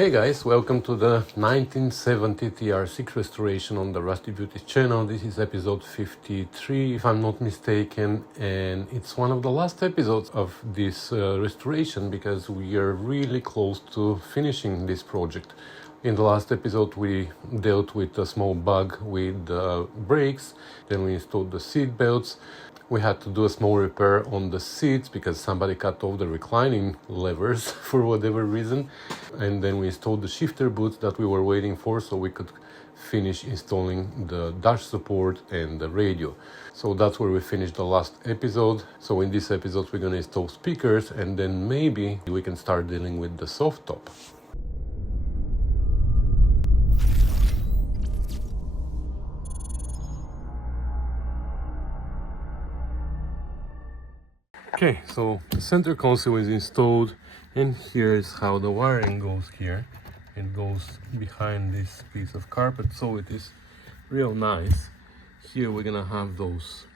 Hey guys, welcome to the 1970 TR6 restoration on the Rusty Beauty channel. This is episode 53 if I'm not mistaken, and it's one of the last episodes of this restoration because we are really close to finishing this project. In the last episode we dealt with a small bug with the brakes, then we installed the seat belts. We had to do a small repair on the seats because somebody cut off the reclining levers for whatever reason. And then we installed the shifter boots that we were waiting for so we could finish installing the dash support and the radio. So that's where we finished the last episode. So in this episode we're going to install speakers and then maybe we can start dealing with the soft top. Okay, so the center console is installed, and here is how the wiring goes here. It goes behind this piece of carpet, so it is real nice. Here we're gonna have those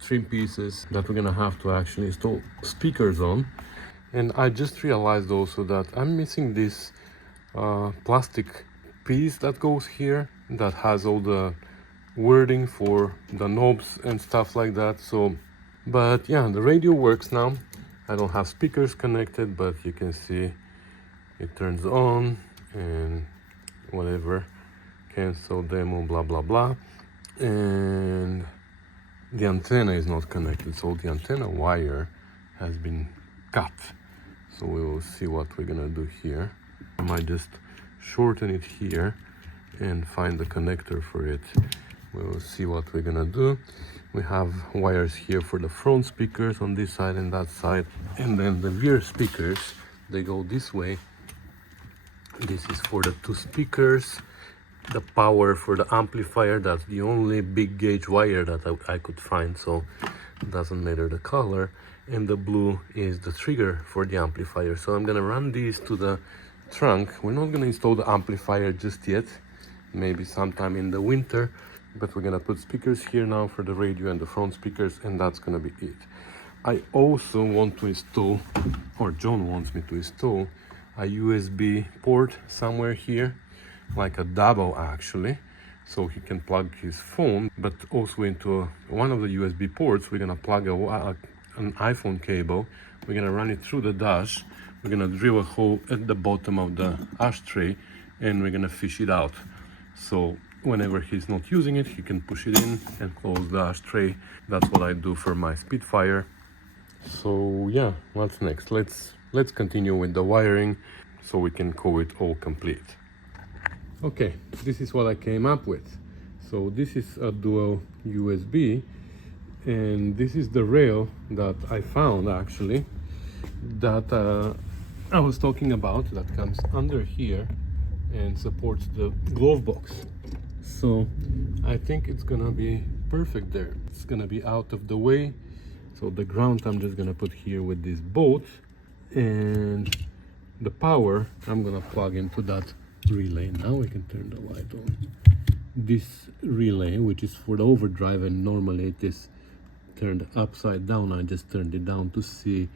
trim pieces that we're gonna have to actually install speakers on. And I just realized also that I'm missing this plastic piece that goes here that has all the wording for the knobs and stuff like that. But yeah, the radio works now. I don't have speakers connected, but you can see it turns on and whatever, cancel demo, blah blah blah. And the antenna is not connected, so the antenna wire has been cut. So we will see what we're gonna do here. I might just shorten it here and find the connector for it. We will see what we're gonna do. We have wires here for the front speakers on this side and that side, and then the rear speakers, they go this way. This is for the two speakers. The power for the amplifier, that's the only big gauge wire that I could find, so it doesn't matter the color. And the blue is the trigger for the amplifier. So I'm gonna run these to the trunk. We're not gonna install the amplifier just yet, maybe sometime in the winter. But we're gonna put speakers here now for the radio and the front speakers, and that's gonna be it. I also want to install, or John wants me to install, a USB port somewhere here, like a double actually, so he can plug his phone, but also into one of the USB ports we're gonna plug an iPhone cable. We're gonna run it through the dash. We're gonna drill a hole at the bottom of the ashtray, and we're gonna fish it out. So whenever he's not using it, he can push it in and close the ashtray. That's what I do for my Spitfire. So yeah, what's next? Let's continue with the wiring so we can call it all complete. Okay, this is what I came up with. So this is a dual USB, and this is the rail that I found actually that I was talking about, that comes under here and supports the glove box. So I think it's gonna be perfect there. It's gonna be out of the way. So the ground I'm just gonna put here with this bolt, and the power I'm gonna plug into that relay. Now we can turn the light on. This relay, which is for the overdrive, and normally it is turned upside down. I just turned it down to see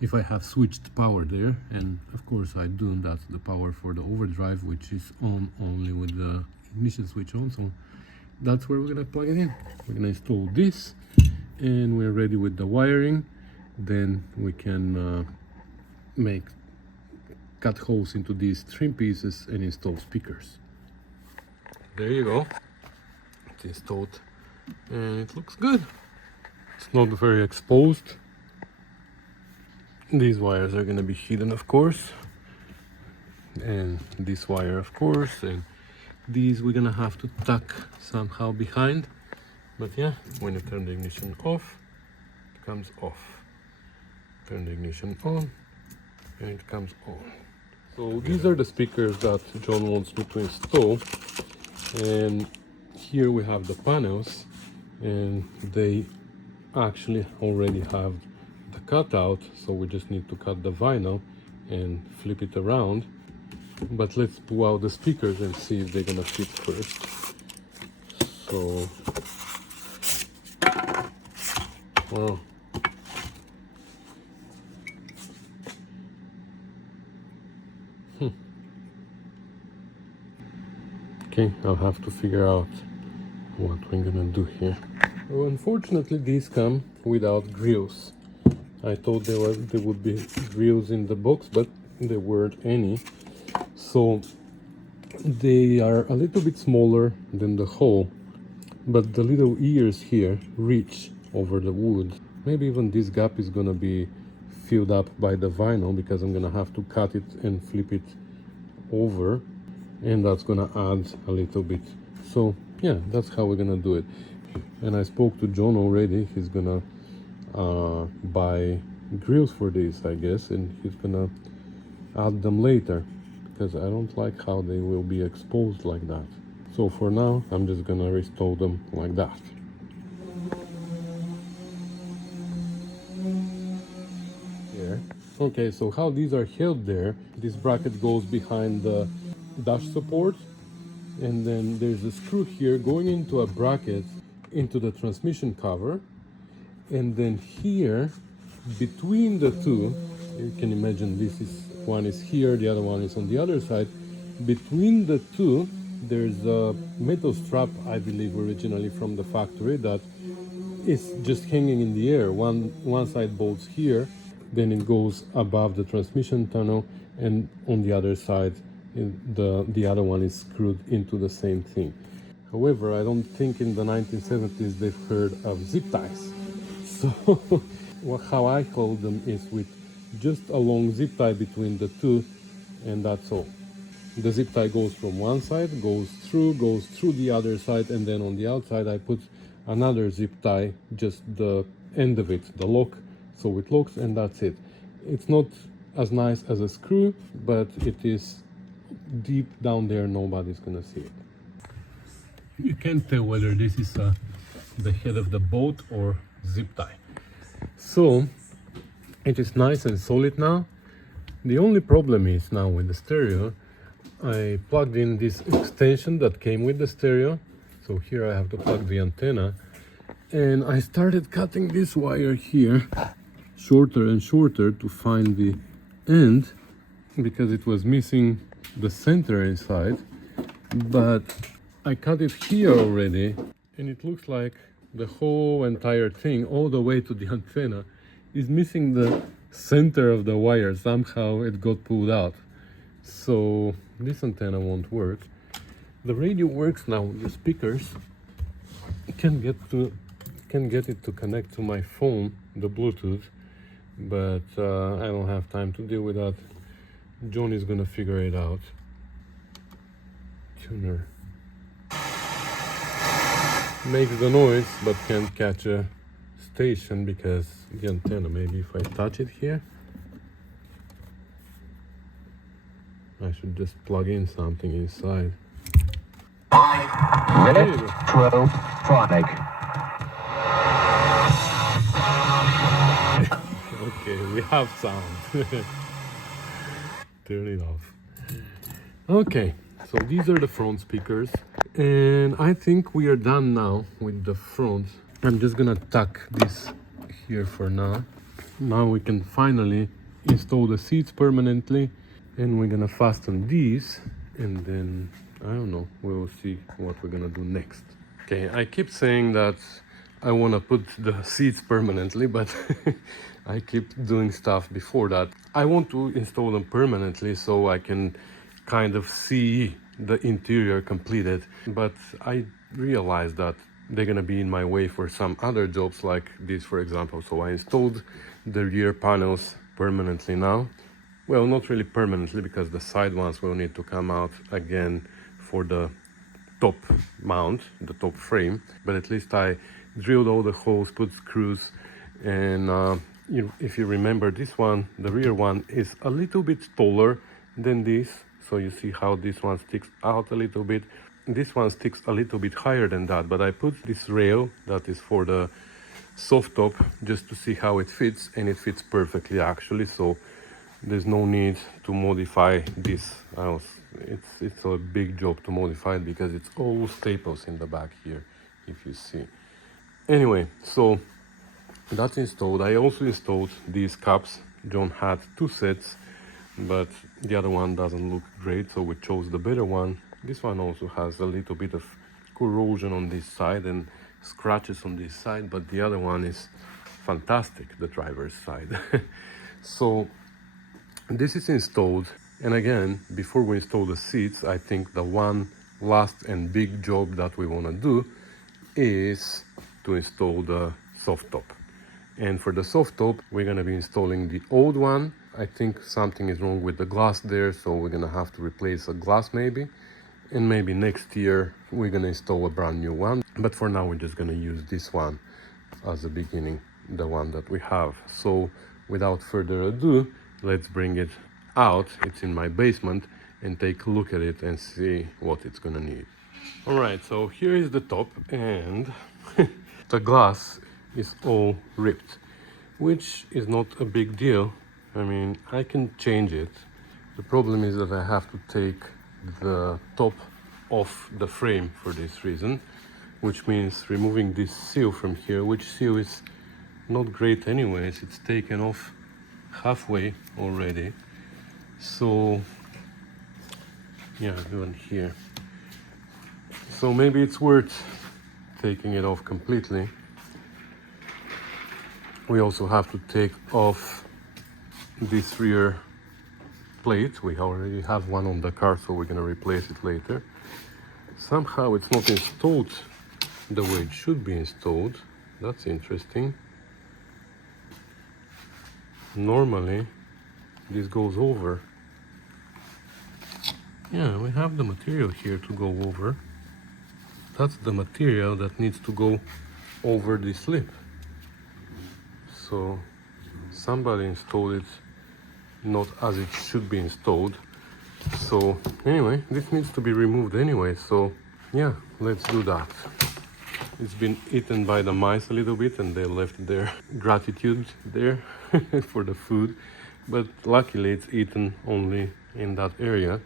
if I have switched power there, and of course I do. That's the power for the overdrive, which is on only with the ignition switch on. So that's where we're gonna plug it in. We're gonna install this, and we're ready with the wiring. Then we can cut holes into these trim pieces and install speakers. There you go. It's installed and it looks good. It's not very exposed. These wires are gonna be hidden, of course, and this wire, of course, and these we're gonna have to tuck somehow behind. But yeah, when you turn the ignition off, it comes off. Turn the ignition on, and it comes on. So these are the speakers that John wants me to install, and here we have the panels, and they actually already have the cutout, so we just need to cut the vinyl and flip it around. But let's pull out the speakers and see if they're gonna fit first. So, well, Okay, I'll have to figure out what we're gonna do here. Well, unfortunately these come without grills. I thought there would be grills in the box, but there weren't any. So they are a little bit smaller than the hole, but the little ears here reach over the wood. Maybe even this gap is gonna be filled up by the vinyl, because I'm gonna have to cut it and flip it over, and that's gonna add a little bit. So yeah, that's how we're gonna do it. And I spoke to John already. He's gonna buy grills for this, I guess, and he's gonna add them later, because I don't like how they will be exposed like that. So for now, I'm just gonna restore them like that. Here. Okay, so how these are held there, this bracket goes behind the dash support, and then there's a screw here going into a bracket into the transmission cover, and then here between the two, you can imagine this is one is here, the other one is on the other side. Between the two there's a metal strap, I believe originally from the factory, that is just hanging in the air. One side bolts here, then it goes above the transmission tunnel, and on the other side the other one is screwed into the same thing. However, I don't think in the 1970s they've heard of zip ties. So how I hold them is with just a long zip tie between the two, and that's all. The zip tie goes from one side, goes through the other side, and then on the outside I put another zip tie, just the end of it, the lock, so it locks, and that's it. It's not as nice as a screw, but it is deep down there, nobody's gonna see it. You can't tell whether this is the head of the boat or zip tie. So it is nice and solid now. The only problem is now with the stereo, I plugged in this extension that came with the stereo. So here I have to plug the antenna, and I started cutting this wire here shorter and shorter to find the end, because it was missing the center inside. But I cut it here already, and it looks like the whole entire thing, all the way to the antenna, is missing the center of the wire. Somehow it got pulled out. So this antenna won't work. The radio works now with the speakers. I can get it to connect to my phone, the Bluetooth, but I don't have time to deal with that. John is gonna figure it out. Tuner. Makes the noise but can't catch a station because the antenna, maybe if I touch it here, I should just plug in something inside. Retrophonic. Okay, we have sound. Turn it off. Okay, so these are the front speakers, and I think we are done now with the front. I'm just gonna tuck this here for now. Now we can finally install the seats permanently, and we're gonna fasten these, and then I don't know, we'll see what we're gonna do next. Okay, I keep saying that I wanna put the seats permanently, but I keep doing stuff before that. I want to install them permanently so I can kind of see the interior completed, but I realized that they're gonna be in my way for some other jobs like this, for example. So I installed the rear panels permanently now. Well, not really permanently, because the side ones will need to come out again for the top mount, the top frame, but at least I drilled all the holes, put screws, and if you remember, this one, the rear one, is a little bit taller than this, so you see how this one sticks out a little bit. This one sticks a little bit higher than that, but I put this rail that is for the soft top just to see how it fits, and it fits perfectly actually, so there's no need to modify this. It's a big job to modify it because it's all staples in the back here, if you see. Anyway, so that's installed. I also installed these cups. John had two sets, but the other one doesn't look great, so we chose the better one. This one also has a little bit of corrosion on this side and scratches on this side, but the other one is fantastic, the driver's side. So this is installed, and again, before we install the seats, I think the one last and big job that we want to do is to install the soft top. And for the soft top, we're going to be installing the old one. I think something is wrong with the glass there, so we're going to have to replace a glass maybe. And maybe next year we're going to install a brand new one. But for now, we're just going to use this one as a beginning, the one that we have. So without further ado, let's bring it out. It's in my basement, and take a look at it and see what it's going to need. All right, so here is the top, and the glass is all ripped, which is not a big deal. I mean, I can change it. The problem is that I have to take the top off the frame for this reason, which means removing this seal from here, which seal is not great anyways. It's taken off halfway already. So yeah, even here. So maybe it's worth taking it off completely. We also have to take off this rear plate. We already have one on the car, so we're gonna replace it later. Somehow it's not installed the way it should be installed. That's interesting. Normally this goes over. Yeah, we have the material here to go over. That's the material that needs to go over this lip. So somebody installed it not as it should be installed. So anyway, this needs to be removed anyway, so yeah, let's do that. It's been eaten by the mice a little bit, and they left their gratitude there for the food, but luckily it's eaten only in that area.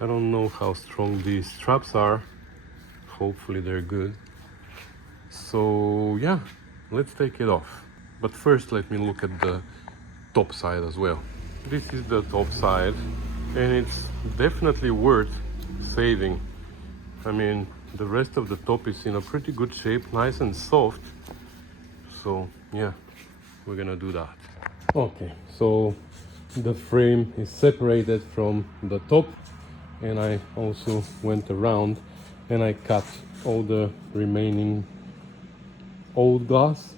I don't know how strong these straps are. Hopefully they're good. So yeah, let's take it off. But first let me look at the top side as well. This is the top side, and it's definitely worth saving. I mean, the rest of the top is in a pretty good shape, nice and soft. So yeah, we're gonna do that. Okay, so the frame is separated from the top, and I also went around and I cut all the remaining old glass.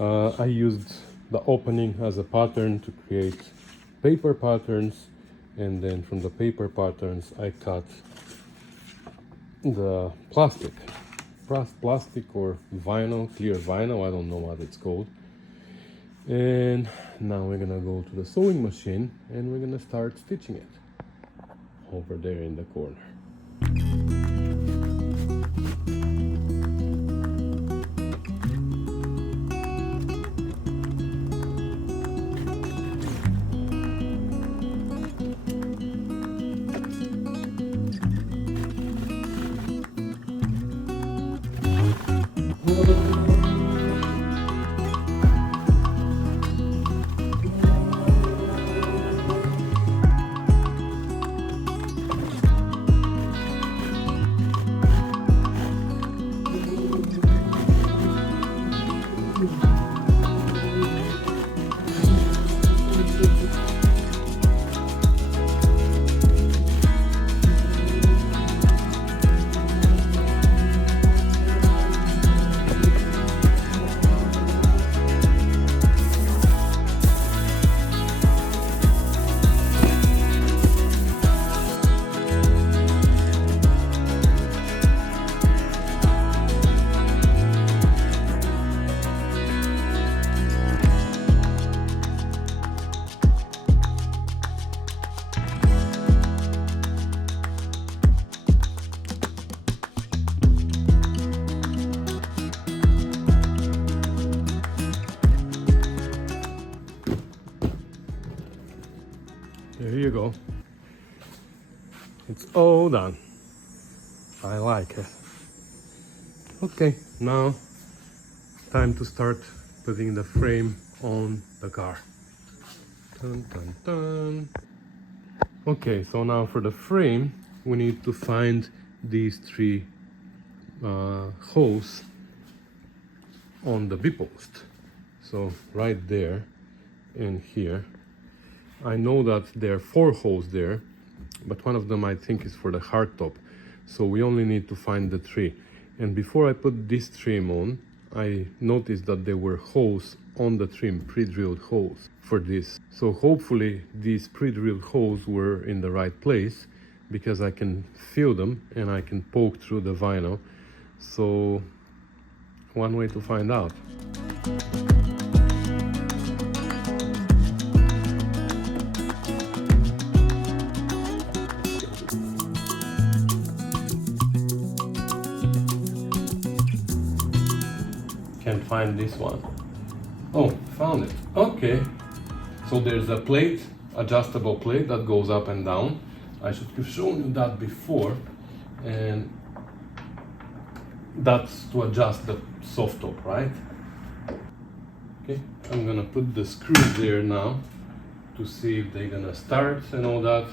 I used the opening as a pattern to create paper patterns, and then from the paper patterns I cut the plastic or vinyl, clear vinyl, I don't know what it's called. And now we're gonna go to the sewing machine and we're gonna start stitching it over there in the corner. There you go. It's all done. I like it. Okay, now time to start putting the frame on the car. Dun, dun, dun. Okay, so now for the frame, we need to find these three holes on the B-post. So right there and here. I know that there are 4 holes there, but one of them I think is for the hardtop. So we only need to find the 3. And before I put this trim on, I noticed that there were holes on the trim, pre-drilled holes for this. So hopefully these pre-drilled holes were in the right place, because I can feel them and I can poke through the vinyl. So one way to find out. Can't find this one. Oh, found it. Okay. So there's a plate, adjustable plate that goes up and down. I should have shown you that before. And that's to adjust the soft top, right? Okay, I'm gonna put the screws there now to see if they're gonna start and all that,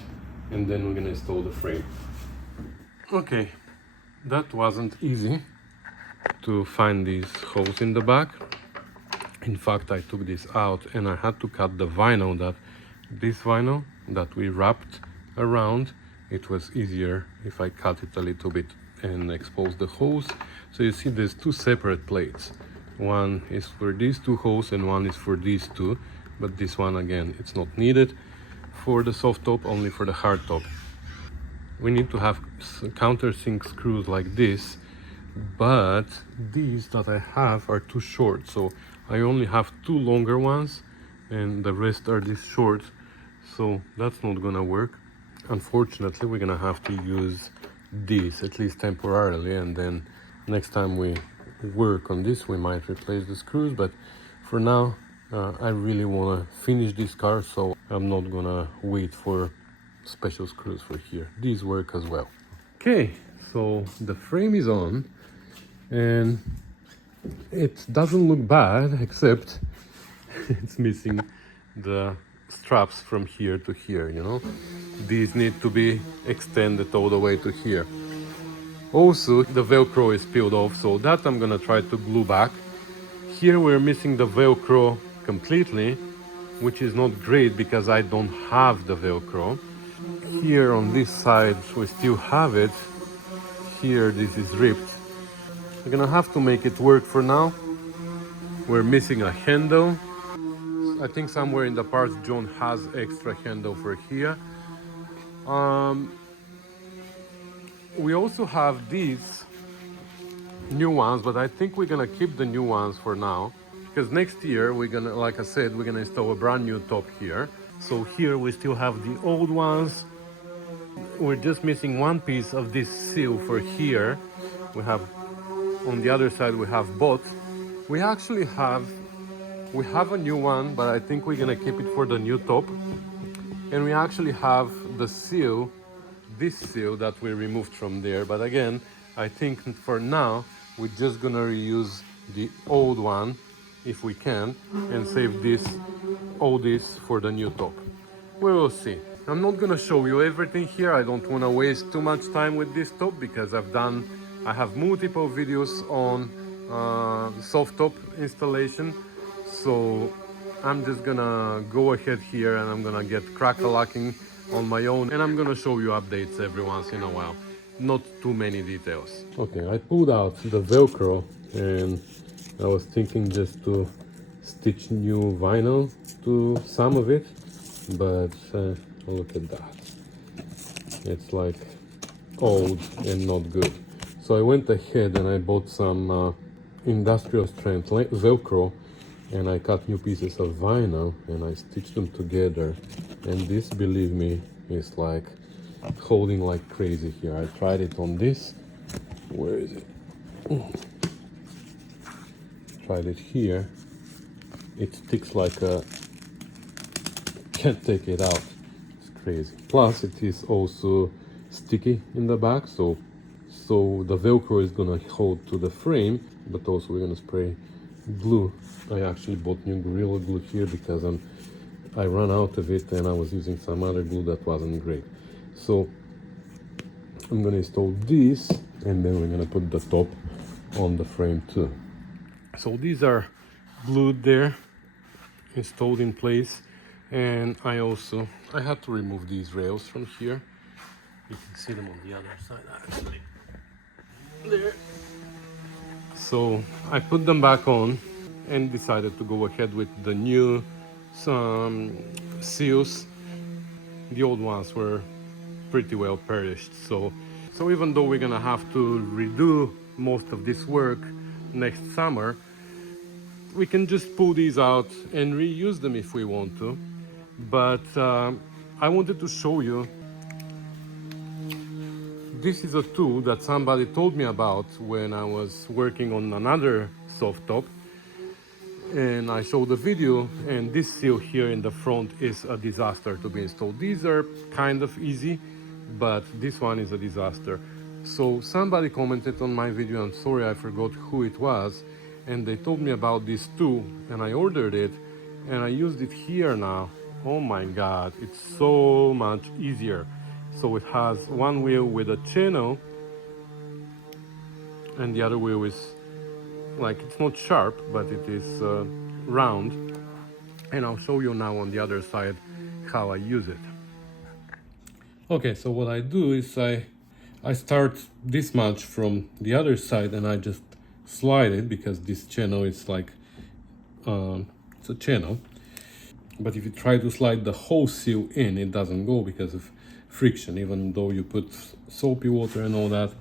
and then we're gonna install the frame. Okay, that wasn't easy to find these holes in the back. In fact, I took this out and I had to cut the vinyl, this vinyl that we wrapped around. It was easier if I cut it a little bit and expose the holes. So you see there's 2 separate plates. One is for these 2 holes and one is for these 2, but this one again, it's not needed for the soft top, only for the hard top. We need to have countersink screws like this, but these that I have are too short, so I only have 2 longer ones and the rest are this short, so that's not gonna work. Unfortunately, we're gonna have to use these, at least temporarily, and then next time we work on this we might replace the screws, but for now I really want to finish this car, so I'm not gonna wait for special screws for here. These work as well. Okay, so the frame is on and it doesn't look bad, except it's missing the straps from here to here, you know. These need to be extended all the way to here. Also, the velcro is peeled off, so that I'm gonna try to glue back. Here we're missing the velcro completely, which is not great because I don't have the velcro. Here on this side we still have it. Here this is ripped. We're gonna have to make it work for now. We're missing a handle. I think somewhere in the parts John has extra handle for here. We also have these new ones, but I think we're gonna keep the new ones for now, because next year we're gonna, like I said, we're gonna install a brand new top here. So here we still have the old ones. We're just missing one piece of this seal for here. We have, on the other side we have both. We actually have a new one, but I think we're gonna keep it for the new top. And we actually have the seal, this seal that we removed from there, but again, I think for now we're just gonna reuse the old one if we can and save all this for the new top. We will see. I'm not gonna show you everything here. I don't want to waste too much time with this top because I have multiple videos on soft top installation, so I'm just gonna go ahead here and I'm gonna get crack-a-lacking on my own, and I'm gonna show you updates every once in a while. Not too many details. Okay, I pulled out the velcro and I was thinking just to stitch new vinyl to some of it, but look at that. It's like old and not good. So I went ahead and I bought some industrial strength velcro, and I cut new pieces of vinyl and I stitched them together, and this, believe me, is like holding like crazy here. I tried it on this. Where is it? Tried it here. It sticks like a, can't take it out. It's crazy. Plus it is also sticky in the back, so the velcro is gonna hold to the frame, but also we're gonna spray glue. I actually bought new Gorilla Glue here because I ran out of it and I was using some other glue that wasn't great. So I'm gonna install this, and then we're gonna put the top on the frame too. So these are glued there, installed in place, and I had to remove these rails from here. You can see them on the other side actually. There. So I put them back on and decided to go ahead with the new seals. The old ones were pretty well perished, so even though we're gonna have to redo most of this work next summer, we can just pull these out and reuse them if we want to. But I wanted to show you, this is a tool that somebody told me about when I was working on another soft top, and I showed the video, and this seal here in the front is a disaster to be installed. These are kind of easy, but this one is a disaster. So somebody commented on my video, I'm sorry I forgot who it was, and they told me about this tool, and I ordered it and I used it here now. Oh my god, it's so much easier. So it has one wheel with a channel, and the other wheel is like, it's not sharp, but it is round. And I'll show you now on the other side how I use it. Okay, so what I do is I start this much from the other side, and I just slide it, because this channel is like, it's a channel. But if you try to slide the whole seal in, it doesn't go because of friction. Even though you put soapy water and all that,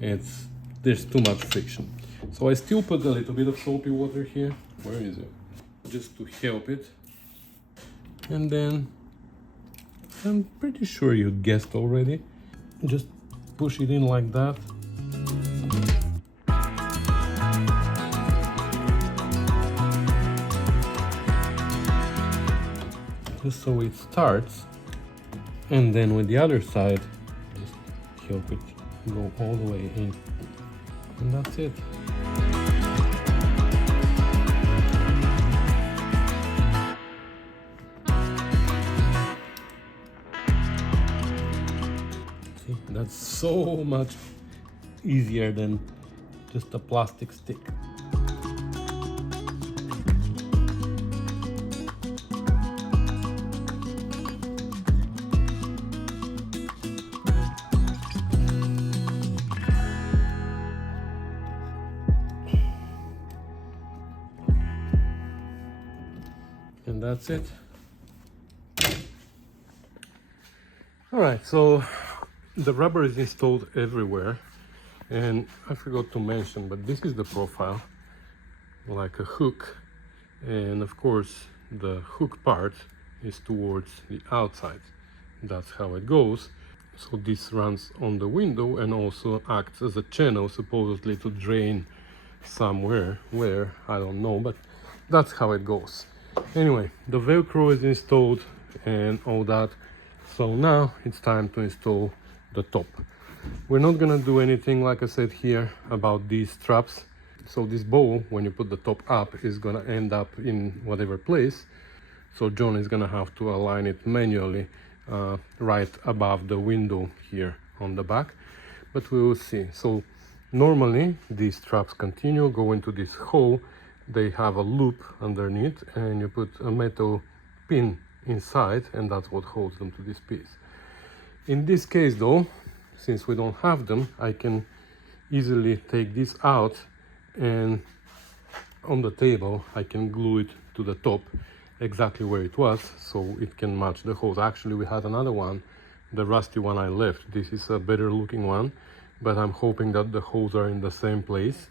there's too much friction. So I still put a little bit of soapy water here. Where is it? Just to help it. And then, I'm pretty sure you guessed already, just push it in like that. Just so it starts, and then with the other side, just help it go all the way in, and that's it. See, that's so much easier than just a plastic stick. And that's it. All right, so the rubber is installed everywhere, and I forgot to mention, but this is the profile, like a hook, and of course the hook part is towards the outside. That's how it goes. So this runs on the window and also acts as a channel, supposedly to drain somewhere, where I don't know, but that's how it goes. Anyway, the velcro is installed and all that, so now it's time to install the top. We're not gonna do anything, like I said here, about these straps. So this bowl, when you put the top up, is gonna end up in whatever place, so John is gonna have to align it manually right above the window here on the back, but we will see. So normally these straps continue, go into this hole. They have a loop underneath, and you put a metal pin inside, and that's what holds them to this piece. In this case though, since we don't have them, I can easily take this out, and on the table I can glue it to the top exactly where it was, so it can match the holes. Actually, we had another one, the rusty one I left. This is a better looking one, but I'm hoping that the holes are in the same place,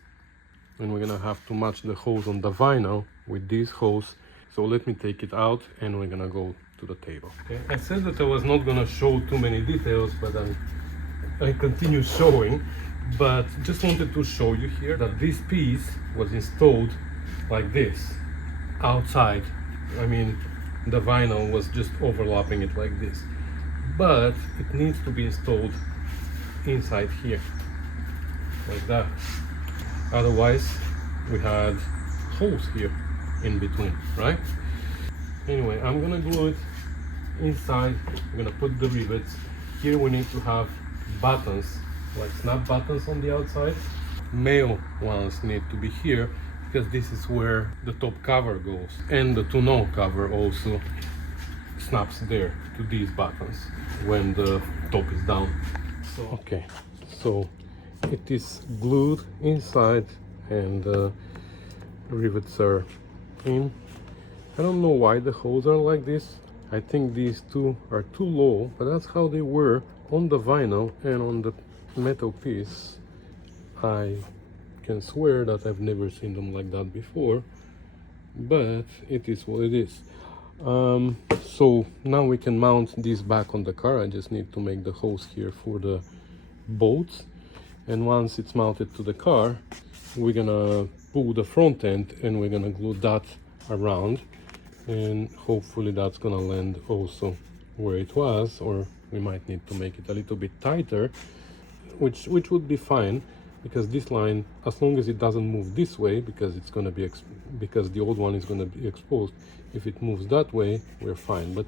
and we're gonna have to match the holes on the vinyl with these holes. So let me take it out, and we're gonna go to the table. Okay, I said that I was not gonna show too many details, but I continue showing. But just wanted to show you here that this piece was installed like this outside. I mean, the vinyl was just overlapping it like this, but it needs to be installed inside here like that. Otherwise we had holes here in between, right? Anyway, I'm gonna glue it inside. I'm gonna put the rivets here. We need to have buttons, like snap buttons on the outside. Male ones need to be here because this is where the top cover goes, and the tonneau cover also snaps there to these buttons when the top is down. So okay, so it is glued inside and the rivets are in. I don't know why the holes are like this. I think these two are too low, but that's how they were on the vinyl and on the metal piece. I can swear that I've never seen them like that before, but it is what it is. So now we can mount this back on the car. I just need to make the holes here for the bolts, and once it's mounted to the car, we're gonna pull the front end and we're gonna glue that around, and hopefully that's gonna land also where it was, or we might need to make it a little bit tighter, which would be fine, because this line, as long as it doesn't move this way, because it's going to be because the old one is going to be exposed, if it moves that way, we're fine. But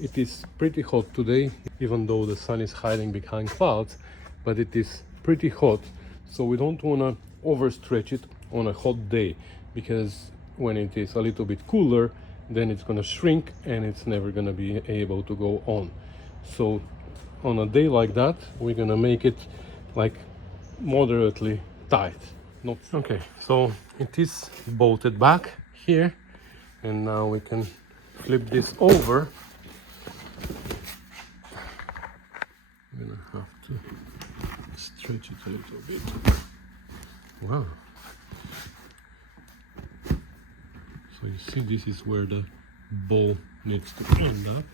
it is pretty hot today, even though the sun is hiding behind clouds, but it is pretty hot, so we don't want to overstretch it on a hot day, because when it is a little bit cooler, then it's going to shrink and it's never going to be able to go on. So on a day like that, we're going to make it like moderately tight. Not okay. So it is bolted back here, and now we can flip this over. I'm gonna have to stretch it a little bit. Wow. So you see, this is where the ball needs to end up.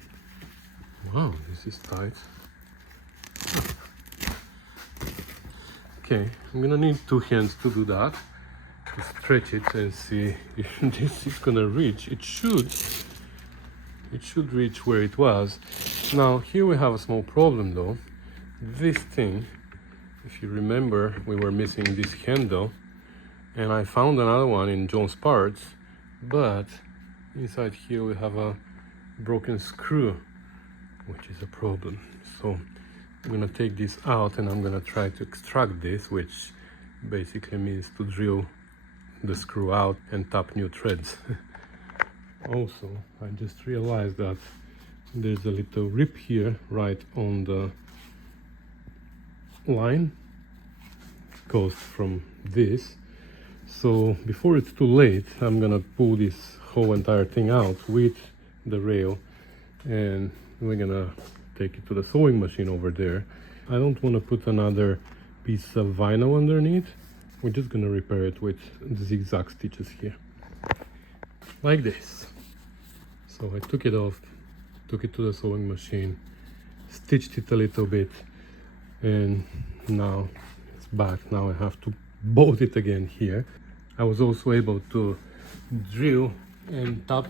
Wow, this is tight. Okay, I'm gonna need two hands to do that, to stretch it and see if this is gonna reach. It should reach where it was. Now here we have a small problem though. This thing, if you remember, we were missing this handle, and I found another one in John's Parts, but inside here we have a broken screw, which is a problem. So I'm gonna take this out and I'm gonna try to extract this, which basically means to drill the screw out and tap new threads. Also, I just realized that there's a little rip here right on the line. It goes from this. So before it's too late, I'm gonna pull this whole entire thing out with the rail, and we're gonna take it to the sewing machine over there. I don't want to put another piece of vinyl underneath. We're just gonna repair it with the zigzag stitches here, like this. So I took it off, took it to the sewing machine, stitched it a little bit, and now it's back. Now I have to bolt it again here. I was also able to drill and tap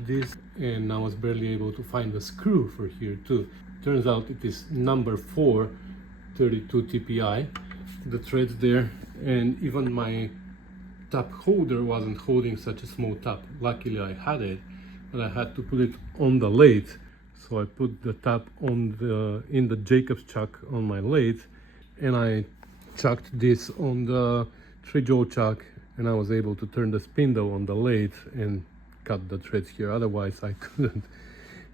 this, and I was barely able to find the screw for here too. Turns out it is number 4 32 TPI, the threads there, and even my tap holder wasn't holding such a small tap. Luckily I had it, but I had to put it on the lathe. So I put the tap on in the Jacob's chuck on my lathe, and I chucked this on the 3-jaw chuck, and I was able to turn the spindle on the lathe and cut the threads here. Otherwise I couldn't.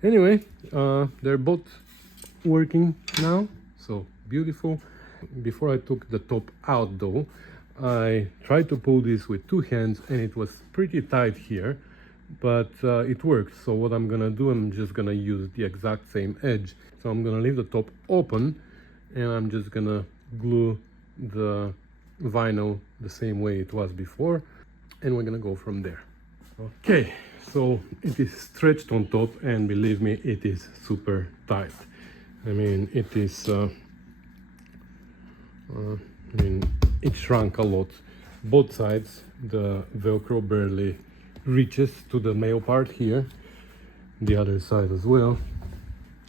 Anyway, they're both working now, so beautiful. Before I took the top out though, I tried to pull this with 2 hands, and it was pretty tight here, but it worked. So what I'm gonna do, I'm just gonna use the exact same edge. So I'm gonna leave the top open, and I'm just gonna glue the vinyl the same way it was before, and we're gonna go from there. Okay, so it is stretched on top, and believe me, it is super tight. I mean, it is it shrunk a lot. Both sides, the velcro barely reaches to the male part here, the other side as well.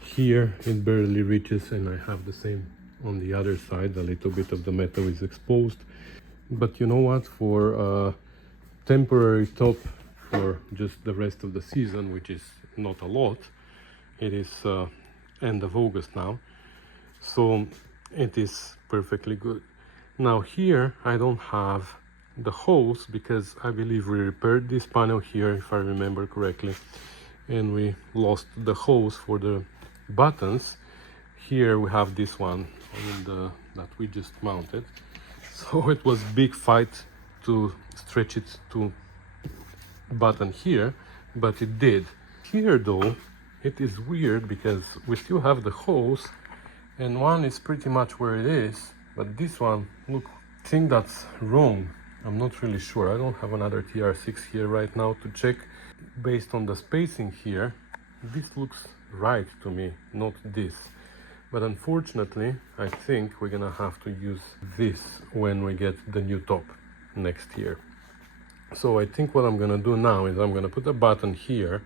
Here it barely reaches, and I have the same on the other side. A little bit of the metal is exposed, but you know what, for a temporary top for just the rest of the season, which is not a lot, it is end of August now, so it is perfectly good. Now here I don't have the holes because I believe we repaired this panel here, if I remember correctly, and we lost the holes for the buttons. Here we have this one that we just mounted, so it was big fight to stretch it to button here, but it did. Here though, it is weird because we still have the holes, and one is pretty much where it is, but this one, look, I think that's wrong. I'm not really sure. I don't have another TR6 here right now to check. Based on the spacing here, this looks right to me, not this. But unfortunately, I think we're gonna have to use this when we get the new top next year. So I think what I'm gonna do now is I'm gonna put a button here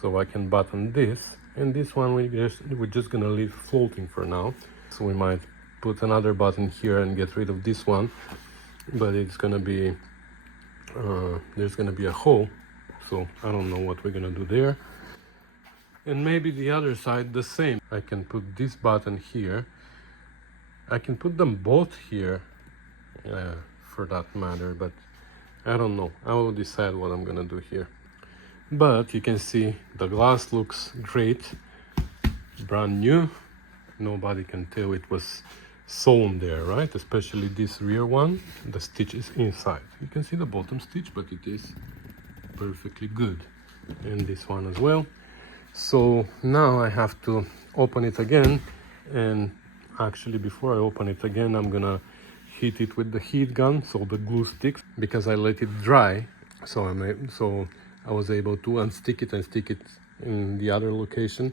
so I can button this, and this one we're just gonna leave floating for now. So we might put another button here and get rid of this one, but it's gonna be there's gonna be a hole, so I don't know what we're gonna do there. And maybe the other side the same. I can put this button here, I can put them both here for that matter, but I don't know. I will decide what I'm gonna do here. But you can see the glass looks great, brand new. Nobody can tell it was sewn there, right? Especially this rear one, the stitch is inside. You can see the bottom stitch, but it is perfectly good. And this one as well. So now I have to open it again, and actually before I open it again, I'm gonna heat it with the heat gun so the glue sticks, because I let it dry, so I was able to unstick it and stick it in the other location.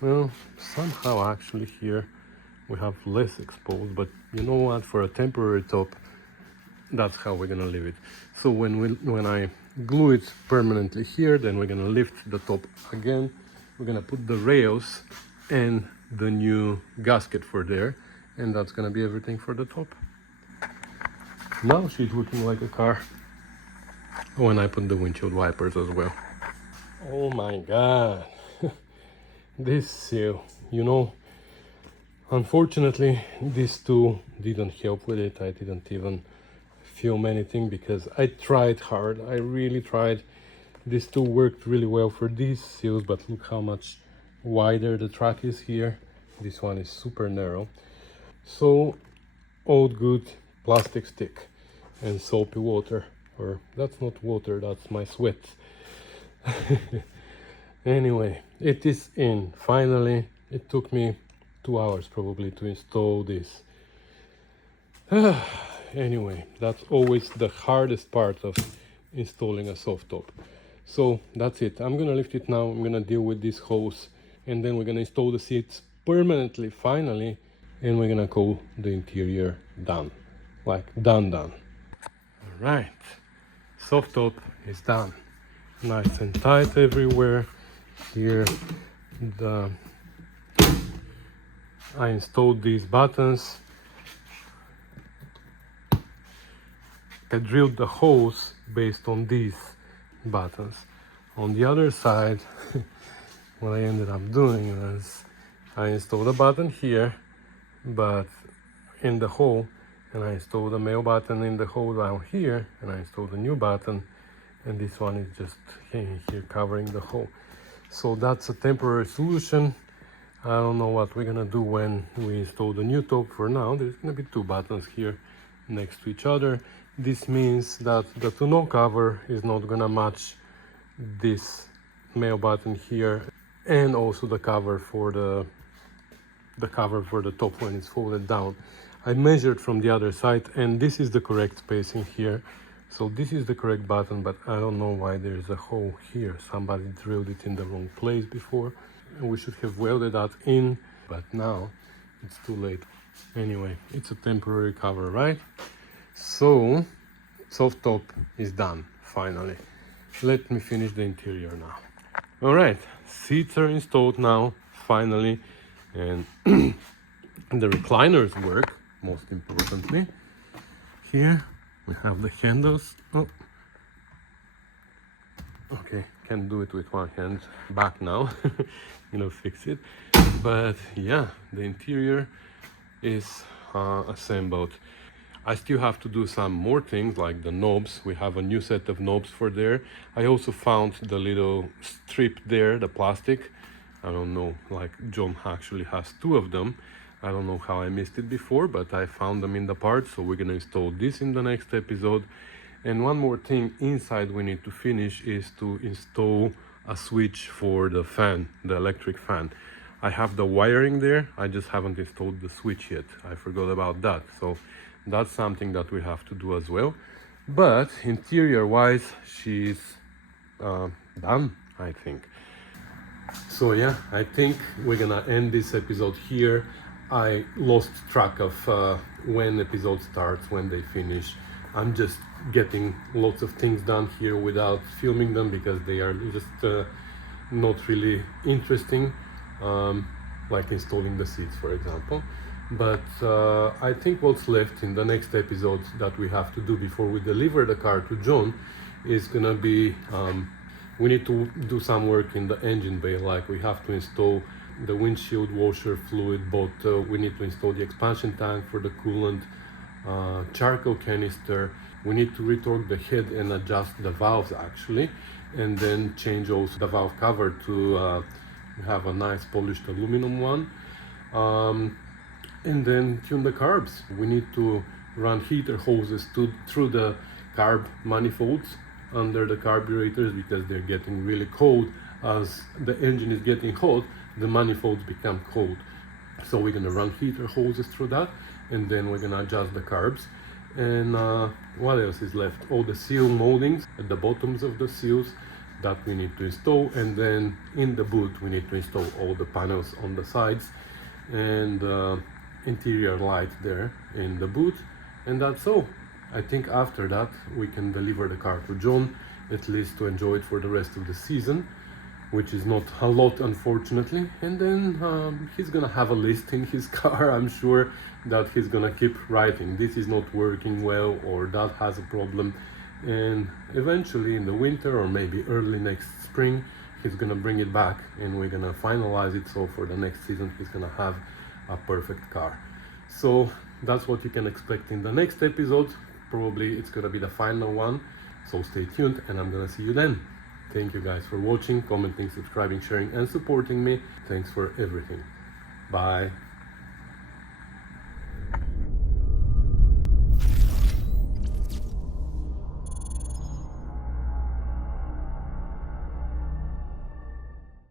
Well, somehow actually here we have less exposed, but you know what, for a temporary top, that's how we're gonna leave it. So when I glue it permanently here, then we're gonna lift the top again. We're gonna put the rails and the new gasket for there, and that's gonna be everything for the top. Now she's looking like a car. Oh, and I put the windshield wipers as well. Oh my god. This seal, you know, unfortunately these two didn't help with it. I didn't even film anything because I tried hard. I really tried. These two worked really well for these seals, but look how much wider the track is here. This one is super narrow. So old good plastic stick and soapy water, or that's not water, that's my sweat. Anyway, it is in finally. It took me 2 hours probably to install this. Anyway, that's always the hardest part of installing a soft top. So that's it. I'm gonna lift it now. I'm gonna deal with this hose, and then we're gonna install the seats permanently finally, and we're gonna call the interior done. Like done. All right, soft top is done. Nice and tight everywhere. Here I installed these buttons. I drilled the holes based on these buttons. On the other side, what I ended up doing was I installed a button here, but in the hole, and I installed a male button in the hole down here, and I installed a new button, and this one is just hanging here covering the hole. So that's a temporary solution. I don't know what we're gonna do when we install the new top. For now, there's gonna be two buttons here next to each other. This means that the tonneau cover is not gonna match this male button here, and also the cover for the top when it's folded down. I measured from the other side, and this is the correct spacing here. So this is the correct button, but I don't know why there's a hole here. Somebody drilled it in the wrong place before, and we should have welded that in, but now it's too late. Anyway, it's a temporary cover, right? So soft top is done finally. Let me finish the interior now. All right, seats are installed now finally, and the recliners work, most importantly. Here we have the handles. Oh, okay, can't do it with one hand. Back now. Fix it. But yeah, the interior is assembled. I still have to do some more things like the knobs. We have a new set of knobs for there. I also found the little strip there, the plastic. I don't know, like John actually has two of them. I don't know how I missed it before, but I found them in the parts, so we're gonna install this in the next episode. And one more thing inside we need to finish is to install a switch for the fan, the electric fan. I have the wiring there, I just haven't installed the switch yet. I forgot about that, so that's something that we have to do as well. But interior wise, she's done, I think. So yeah, I think we're gonna end this episode here. I lost track of when episode starts, when they finish. I'm just getting lots of things done here without filming them because they are just not really interesting, like installing the seats, for example. But I think what's left in the next episode that we have to do before we deliver the car to John is gonna be we need to do some work in the engine bay, like we have to install the windshield washer fluid, but we need to install the expansion tank for the coolant, charcoal canister. We need to retorque the head and adjust the valves actually, and then change also the valve cover to have a nice polished aluminum one, and then tune the carbs. We need to run heater hoses through the carb manifolds under the carburetors because they're getting really cold. As the engine is getting hot, the manifolds become cold, so we're gonna run heater hoses through that, and then we're gonna adjust the carbs. And what else is left? All the seal moldings at the bottoms of the seals that we need to install, and then in the boot we need to install all the panels on the sides and interior light there in the boot, and that's all. I think after that we can deliver the car to John, at least to enjoy it for the rest of the season, which is not a lot unfortunately. And then he's gonna have a list in his car, I'm sure, that he's gonna keep writing, this is not working well, or that has a problem. And eventually in the winter or maybe early next spring, he's gonna bring it back and we're gonna finalize it, so for the next season he's gonna have a perfect car. So that's what you can expect in the next episode. Probably it's gonna be the final one, so stay tuned and I'm gonna see you then. Thank you guys for watching, commenting, subscribing, sharing and supporting me. Thanks for everything. Bye.